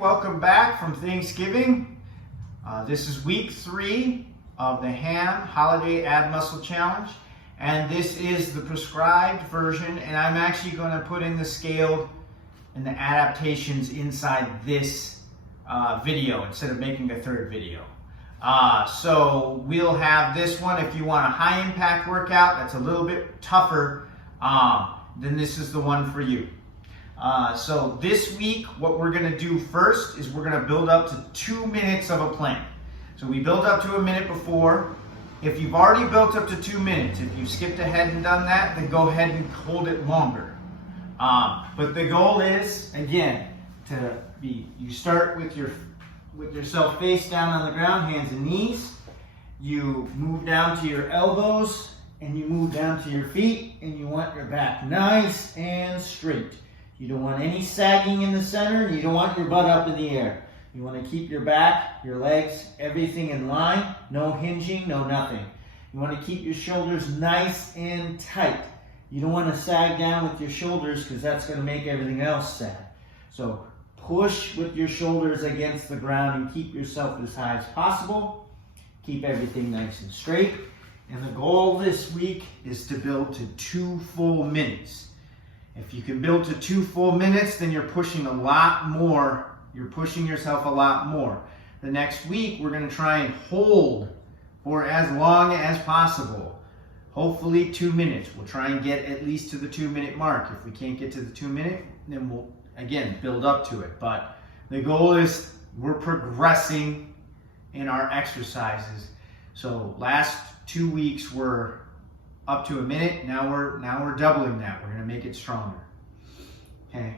Welcome back from Thanksgiving. This is week 3 of the H.A.M Holiday Ab Muscle Challenge, and this is the prescribed version, and I'm actually going to put in the scaled and the adaptations inside this video instead of making a third video. So we'll have this one. If you want a high impact workout that's a little bit tougher, then this is the one for you. So this week, what we're going to do first is we're going to build up to 2 minutes of a plank. So we built up to a minute before. If you've already built up to 2 minutes, if you've skipped ahead and done that, then go ahead and hold it longer. But the goal is, again, you start with yourself face down on the ground, hands and knees. You move down to your elbows and you move down to your feet, and you want your back nice and straight. You don't want any sagging in the center, and you don't want your butt up in the air. You want to keep your back, your legs, everything in line. No hinging, no nothing. You want to keep your shoulders nice and tight. You don't want to sag down with your shoulders because that's going to make everything else sag. So push with your shoulders against the ground and keep yourself as high as possible. Keep everything nice and straight. And the goal this week is to build to 2 full minutes. If you can build to 2 full minutes, then you're pushing a lot more. You're pushing yourself a lot more. The next week, we're going to try and hold for as long as possible. Hopefully 2 minutes. We'll try and get at least to the 2 minute mark. If we can't get to the 2 minute, then we'll, again, build up to it. But the goal is we're progressing in our exercises. So last 2 weeks were up to a minute. Now we're doubling that. We're going to make it stronger. Okay.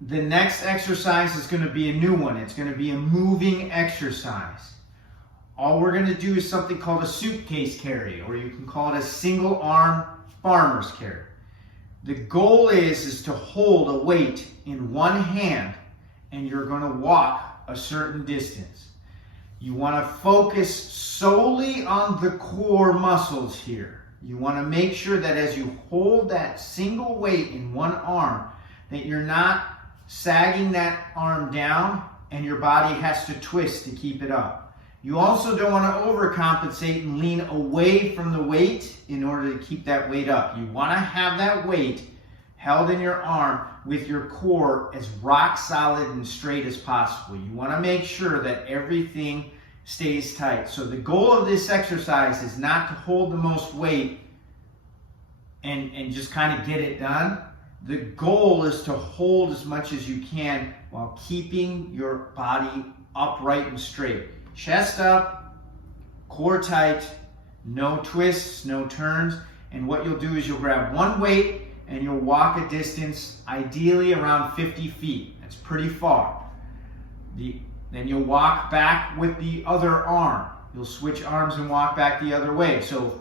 The next exercise is going to be a new one. It's going to be a moving exercise. All we're going to do is something called a suitcase carry, or you can call it a single arm farmer's carry. The goal is to hold a weight in one hand, and you're going to walk a certain distance. You want to focus solely on the core muscles here. You want to make sure that as you hold that single weight in one arm, that you're not sagging that arm down and your body has to twist to keep it up. You also don't want to overcompensate and lean away from the weight in order to keep that weight up. You want to have that weight held in your arm with your core as rock solid and straight as possible. You want to make sure that everything stays tight. So the goal of this exercise is not to hold the most weight and just kind of get it done. The goal is to hold as much as you can while keeping your body upright and straight. Chest up, core tight, no twists, no turns. And what you'll do is you'll grab one weight and you'll walk a distance, ideally around 50 feet. That's pretty far. Then you'll walk back with the other arm. You'll switch arms and walk back the other way. So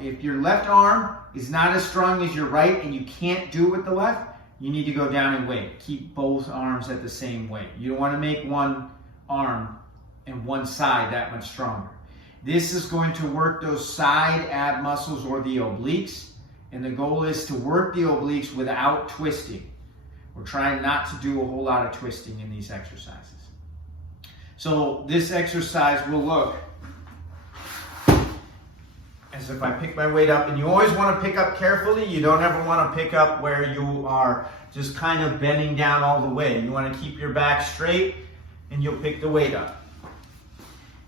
if your left arm is not as strong as your right and you can't do it with the left, you need to go down and weight. Keep both arms at the same weight. You don't want to make one arm and one side that much stronger. This is going to work those side ab muscles or the obliques. And the goal is to work the obliques without twisting. We're trying not to do a whole lot of twisting in these exercises. So this exercise will look as if I pick my weight up, and you always want to pick up carefully. You don't ever want to pick up where you are just kind of bending down all the way. You want to keep your back straight and you'll pick the weight up.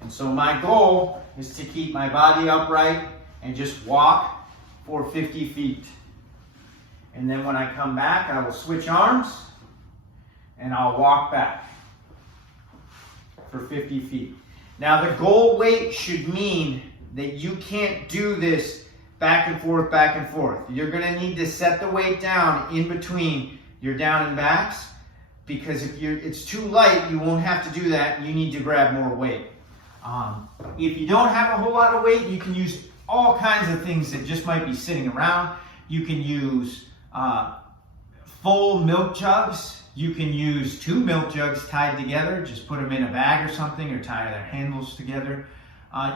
And so my goal is to keep my body upright and just walk for 50 feet. And then when I come back, I will switch arms and I'll walk back for 50 feet. Now the goal weight should mean that you can't do this back and forth, back and forth. You're going to need to set the weight down in between your down and backs, because if it's too light, you won't have to do that. You need to grab more weight. If you don't have a whole lot of weight, you can use all kinds of things that just might be sitting around. You can use full milk jugs. You can use 2 milk jugs tied together. Just put them in a bag or something, or tie their handles together.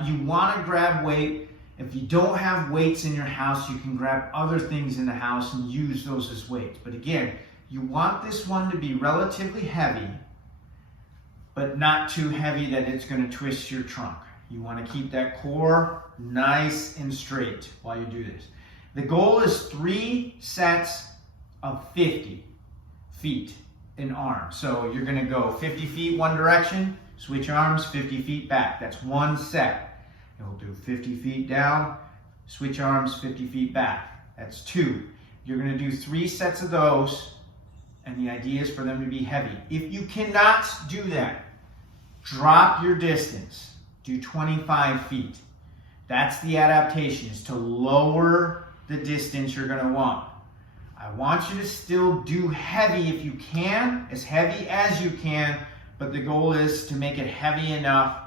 You want to grab weight. If you don't have weights in your house, you can grab other things in the house and use those as weights. But again, You want this one to be relatively heavy, but not too heavy that it's going to twist your trunk. You want to keep that core nice and straight while you do this. The goal is 3 sets of 50 feet in arms. So you're going to go 50 feet one direction, switch arms, 50 feet back. That's 1 set. And we'll do 50 feet down, switch arms, 50 feet back. That's 2. You're going to do 3 sets of those, and the idea is for them to be heavy. If you cannot do that, drop your distance. Do 25 feet. That's the adaptation, is to lower the distance you're going to want. I want you to still do heavy if you can, as heavy as you can, but the goal is to make it heavy enough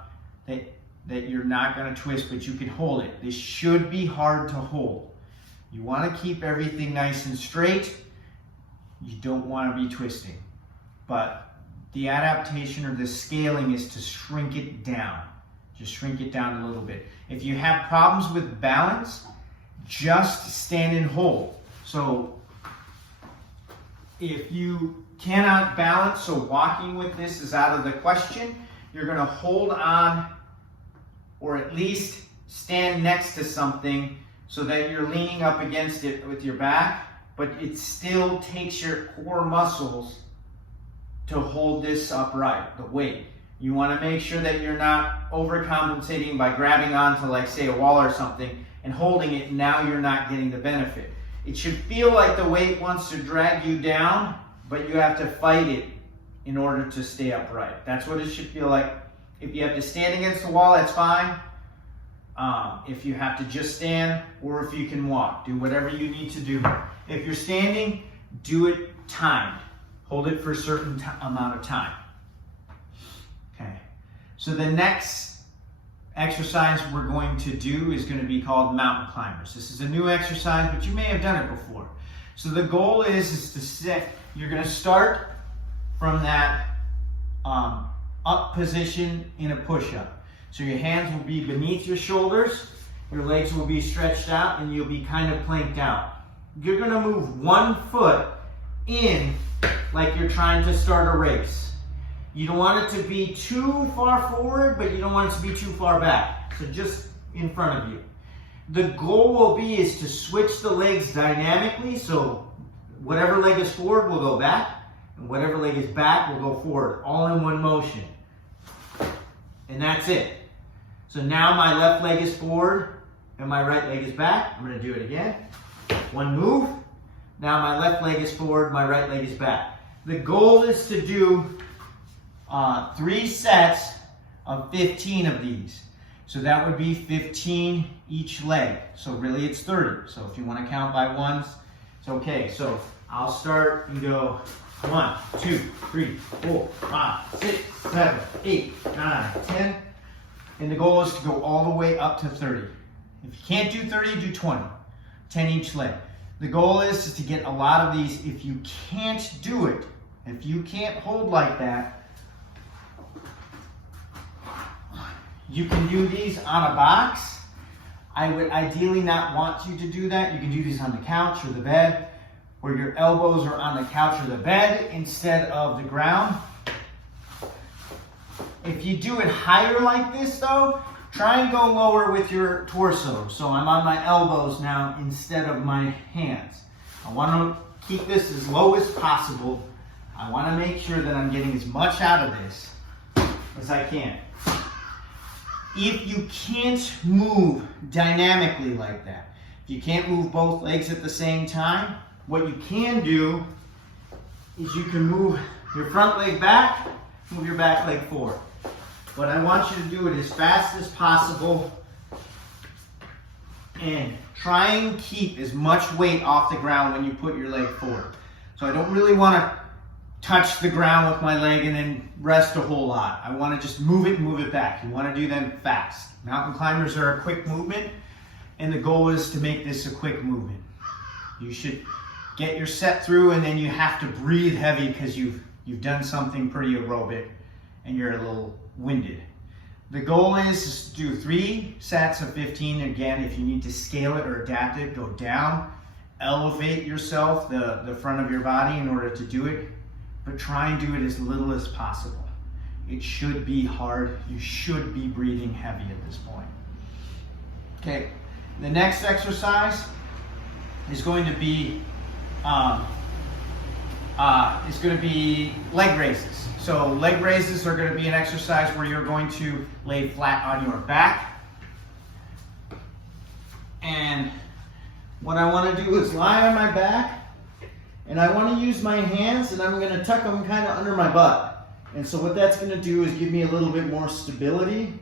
that you're not going to twist, but you can hold it. This should be hard to hold. You want to keep everything nice and straight. You don't want to be twisting. But the adaptation or the scaling is to shrink it down. Just shrink it down a little bit. If you have problems with balance, just stand and hold. So if you cannot balance, so walking with this is out of the question, you're going to hold on or at least stand next to something so that you're leaning up against it with your back, but it still takes your core muscles to hold this upright, the weight. You want to make sure that you're not overcompensating by grabbing onto, like, say, a wall or something and holding it, and now you're not getting the benefit. It should feel like the weight wants to drag you down, but you have to fight it in order to stay upright. That's what it should feel like. If you have to stand against the wall, that's fine. If you have to just stand, or if you can walk, do whatever you need to do. If you're standing, do it timed. Hold it for a certain amount of time. Okay. So the next exercise we're going to do is going to be called mountain climbers. This is a new exercise, but you may have done it before. So the goal is to sit. You're going to start from that up position in a push-up. So your hands will be beneath your shoulders, your legs will be stretched out, and you'll be kind of planked out. You're going to move 1 foot in like you're trying to start a race. You don't want it to be too far forward, but you don't want it to be too far back. So just in front of you. The goal will be is to switch the legs dynamically. So whatever leg is forward will go back, and whatever leg is back will go forward, all in one motion. And that's it. So now my left leg is forward and my right leg is back. I'm going to do it again. 1 move. Now my left leg is forward, my right leg is back. The goal is to do 3 sets of 15 of these. So that would be 15 each leg. So really it's 30. So if you want to count by ones, it's okay. So I'll start and go 1, 2, 3, 4, 5, 6, 7, 8, 9, 10. And the goal is to go all the way up to 30. If you can't do 30, do 20. 10 each leg. The goal is to get a lot of these. If you can't do it, if you can't hold like that, you can do these on a box. I would ideally not want you to do that. You can do these on the couch or the bed, where your elbows are on the couch or the bed instead of the ground. If you do it higher like this though, try and go lower with your torso. So I'm on my elbows now instead of my hands. I want to keep this as low as possible. I want to make sure that I'm getting as much out of this as I can. If you can't move dynamically like that, if you can't move both legs at the same time, what you can do is you can move your front leg back, move your back leg forward. But I want you to do it as fast as possible and try and keep as much weight off the ground when you put your leg forward. So I don't really want to touch the ground with my leg and then rest a whole lot. I want to just move it and move it back. You want to do them fast. Mountain climbers are a quick movement, and the goal is to make this a quick movement. You should get your set through, and then you have to breathe heavy because you've done something pretty aerobic and you're a little winded. The goal is to do 3 sets of 15. Again, if you need to scale it or adapt it, go down elevate yourself, the front of your body in order to do it, but try and do it as little as possible. It should be hard. You should be breathing heavy at this point. Okay, the next exercise is going to be leg raises. So leg raises are going to be an exercise where you're going to lay flat on your back. And what I want to do is lie on my back, and I want to use my hands, and I'm going to tuck them kind of under my butt. And so what that's going to do is give me a little bit more stability.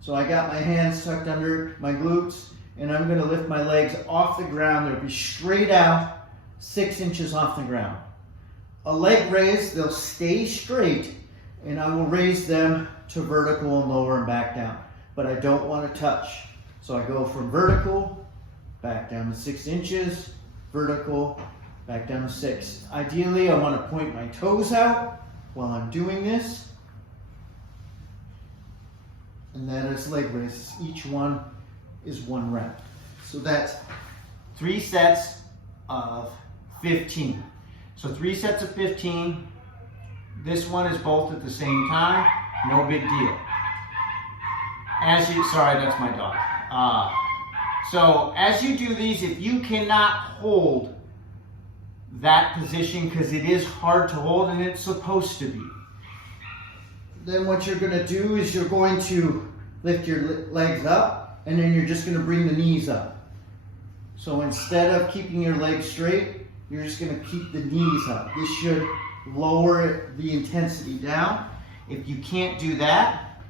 So I got my hands tucked under my glutes, and I'm going to lift my legs off the ground. They'll be straight out, 6 inches off the ground. A leg raise, they'll stay straight, and I will raise them to vertical and lower and back down. But I don't want to touch. So I go from vertical, back down to 6 inches, vertical, back down to 6. Ideally, I want to point my toes out while I'm doing this. And that is leg raises. Each one is 1 rep. So that's 3 sets of 15. So 3 sets of 15. This one is both at the same time. No big deal. Sorry, that's my dog. So as you do these, if you cannot hold that position, because it is hard to hold and it's supposed to be, then what you're going to do is you're going to lift your legs up, and then you're just going to bring the knees up. So instead of keeping your legs straight, you're just going to keep the knees up. This should lower the intensity down. If you can't do that,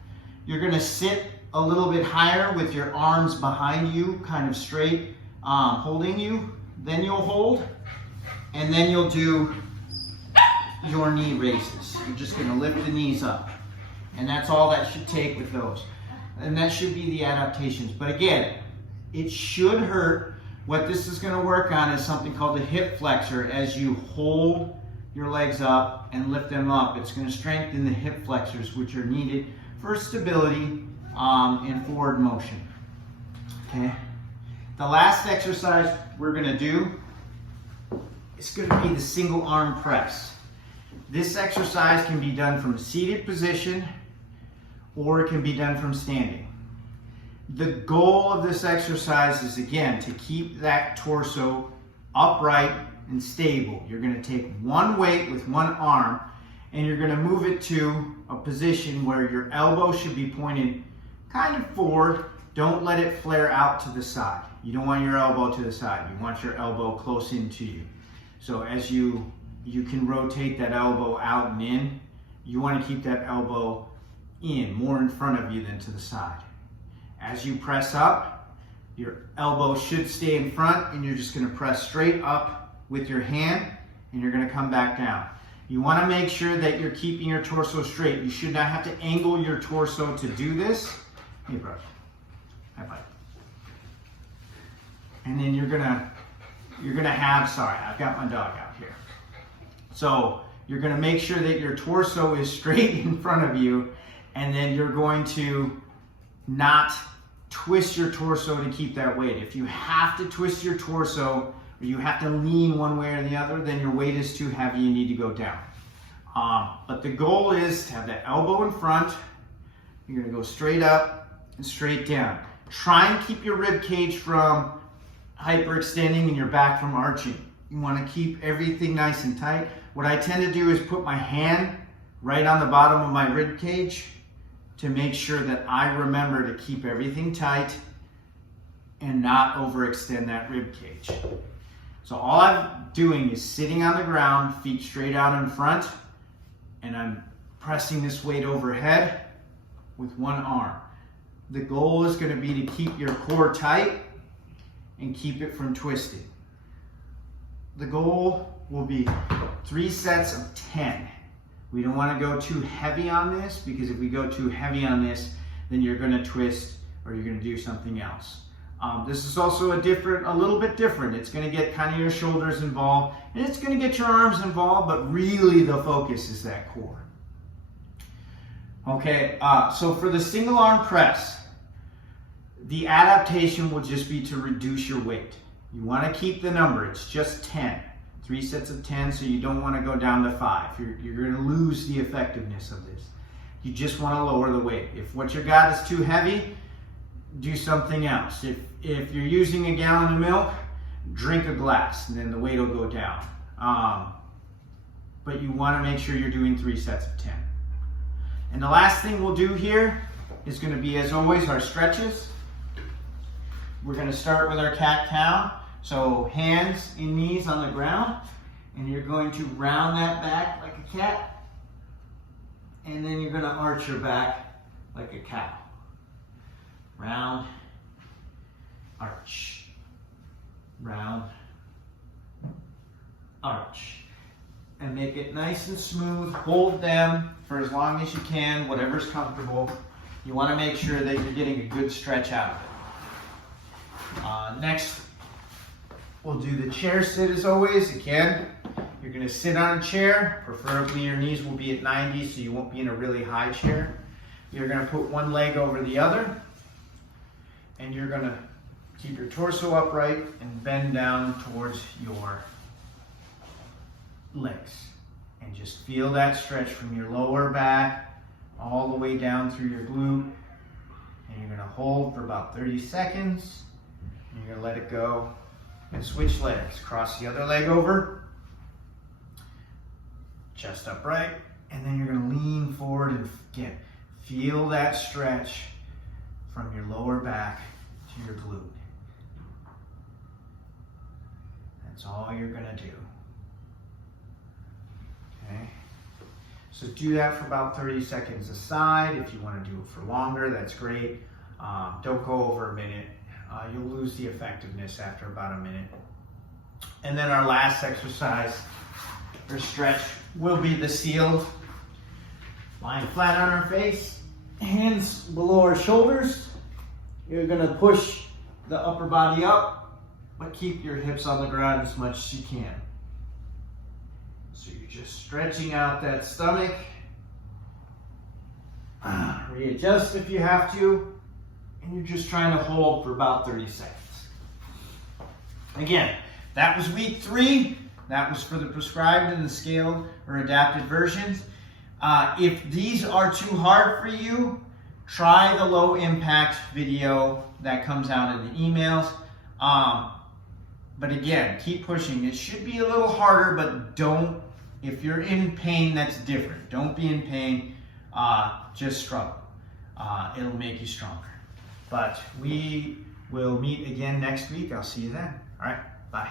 you're going to sit a little bit higher with your arms behind you, kind of straight, holding you. Then you'll hold, and then you'll do your knee raises. You're just going to lift the knees up. And that's all that should take with those. And that should be the adaptations. But again, it should hurt. What this is going to work on is something called the hip flexor. As you hold your legs up and lift them up, it's going to strengthen the hip flexors, which are needed for stability and forward motion. Okay. The last exercise we're going to do is going to be the single arm press. This exercise can be done from a seated position, or it can be done from standing. The goal of this exercise is, again, to keep that torso upright and stable. You're going to take one weight with one arm, and you're going to move it to a position where your elbow should be pointed kind of forward. Don't let it flare out to the side. You don't want your elbow to the side. You want your elbow close into you. So as you can rotate that elbow out and in, you want to keep that elbow in, more in front of you than to the side. As you press up, your elbow should stay in front, and you're just going to press straight up with your hand, and you're going to come back down. You want to make sure that you're keeping your torso straight. You should not have to angle your torso to do this. Hey, bro. High five. And then you're gonna have, sorry, I've got my dog out here. So you're gonna make sure that your torso is straight in front of you, and then you're going to not twist your torso to keep that weight. If you have to twist your torso, or you have to lean one way or the other, then your weight is too heavy, you need to go down. But the goal is to have that elbow in front. You're gonna go straight up and straight down. Try and keep your rib cage from hyperextending and your back from arching. You want to keep everything nice and tight. What I tend to do is put my hand right on the bottom of my rib cage to make sure that I remember to keep everything tight and not overextend that rib cage. So all I'm doing is sitting on the ground, feet straight out in front, and I'm pressing this weight overhead with one arm. The goal is going to be to keep your core tight and keep it from twisting. The goal will be 3 sets of 10. We don't want to go too heavy on this, because if we go too heavy on this, then you're going to twist or you're going to do something else. This is also a little bit different. It's going to get kind of your shoulders involved, and it's going to get your arms involved, but really the focus is that core. Okay, so for the single arm press, the adaptation will just be to reduce your weight. You want to keep the number. It's just 10. 3 sets of 10, so you don't want to go down to 5. You're going to lose the effectiveness of this. You just want to lower the weight. If what you got is too heavy, do something else. If you're using a gallon of milk, drink a glass, and then the weight will go down. But you want to make sure you're doing 3 sets of 10. And the last thing we'll do here is going to be, as always, our stretches. We're going to start with our cat-cow. So hands and knees on the ground, and you're going to round that back like a cat, and then you're going to arch your back like a cow. Round, arch, round, arch. And make it nice and smooth. Hold them for as long as you can, whatever's comfortable. You want to make sure that you're getting a good stretch out of it. Next, we'll do the chair sit as always. Again, you're going to sit on a chair. Preferably your knees will be at 90 so you won't be in a really high chair. You're going to put one leg over the other, and you're going to keep your torso upright and bend down towards your legs. And just feel that stretch from your lower back all the way down through your glute. And you're going to hold for about 30 seconds. And you're going to let it go. And switch legs. Cross the other leg over. Chest upright. And then you're going to lean forward and again, feel that stretch from your lower back to your glute. That's all you're going to do. Okay? So do that for about 30 seconds aside. If you want to do it for longer, that's great. Don't go over a minute. You'll lose the effectiveness after about a minute. And then our last exercise or stretch will be the sealed. Lying flat on our face, hands below our shoulders. You're going to push the upper body up, but keep your hips on the ground as much as you can. So you're just stretching out that stomach. Readjust if you have to. And you're just trying to hold for about 30 seconds. Again, that was week 3. That was for the prescribed and the scaled or adapted versions. If these are too hard for you, try the low impact video that comes out in the emails. But again, keep pushing. It should be a little harder, but don't, if you're in pain, that's different. Don't be in pain, just struggle. It'll make you stronger. But we will meet again next week. I'll see you then. All right, bye.